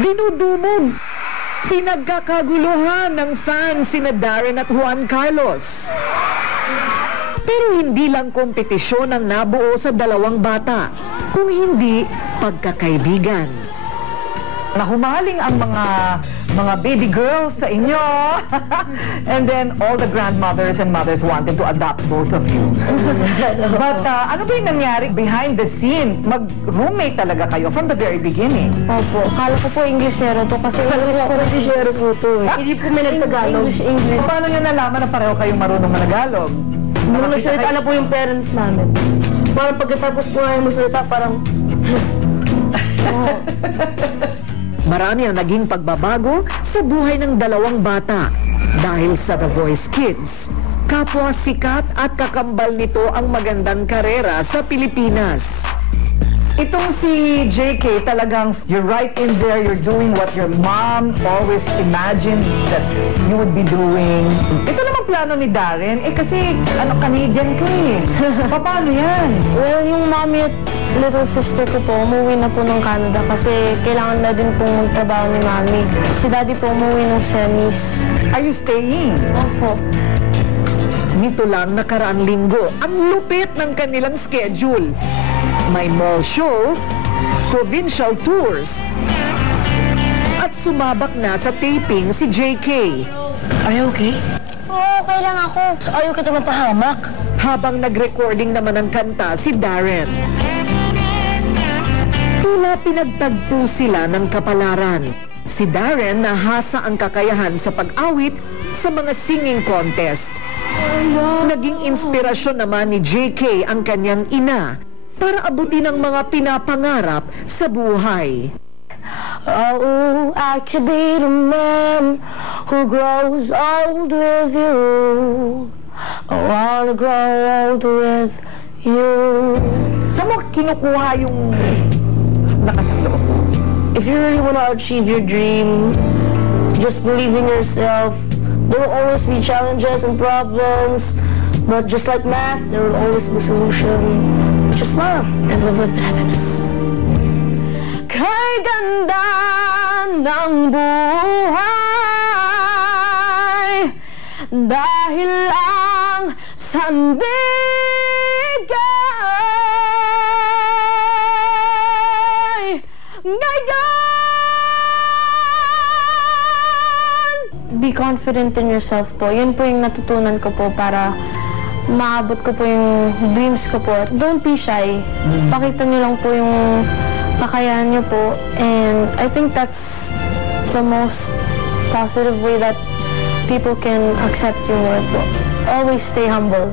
Dinudumog. Pinagkakaguluhan ng fans sina Darren at Juan Carlos. Pero hindi lang kompetisyon ang nabuo sa dalawang bata, kung hindi pagkakaibigan. Nahumaling ang mga baby girls sa inyo. And then all the grandmothers and mothers wanted to adopt both of you. But ano ba yung nangyari behind the scene? Mag-roommate talaga kayo from the very beginning. Opo. Kala ko po Englishero to kasi Englishero po to eh. Hindi po may nagtagalog. English. Paano nyo nalaman na pareho kayong marunong managalog? Nung nagsalita na po yung parents namin. Parang pagkatapos po nga yung magsalita, parang... Marami ang naging pagbabago sa buhay ng dalawang bata dahil sa The Voice Kids. Kapwa sikat at kakambal nito ang magandang karera sa Pilipinas. Itong si JK talagang you're right in there, you're doing what your mom always imagined that you would be doing. Ito naman plano ni Darren, kasi Canadian ka eh. Paano yan? Well, yung mommy at little sister ko po, umuwi na po ng Canada kasi kailangan na din pong magtrabaho ni mami. Si daddy po umuwi ng semis. Are you staying? Opo. Nito lang nakaraang linggo, ang lupit ng kanilang schedule. May mall show, provincial tours, at sumabak na sa taping si JK. Are you okay? Oo, okay lang ako. Ayaw kita mapahamak. Habang nag-recording naman ng kanta si Darren. Tila pinagtagpo sila ng kapalaran. Si Darren nahasa ang kakayahan sa pag-awit sa mga singing contest. Naging inspirasyon naman ni JK ang kanyang ina para abutin ang mga pinapangarap sa buhay. Oh, I could be the man who grows old with you. I wanna grow old with you. Saan mo kinukuha yung lakas ng loob mo? If you really wanna achieve your dream, just believe in yourself. There will always be challenges and problems, but just like math, there will always be a solution. Just smile and live with happiness. Kay ganda ng buhay dahil lang sandigay ngayon. Be confident in yourself po. Yun po yung natutunan ko po para maabot ko po yung dreams ko po. Don't be shy. Pakita nyo lang po yung kakayahan nyo po. And I think that's the most positive way that people can accept your work po. Always stay humble.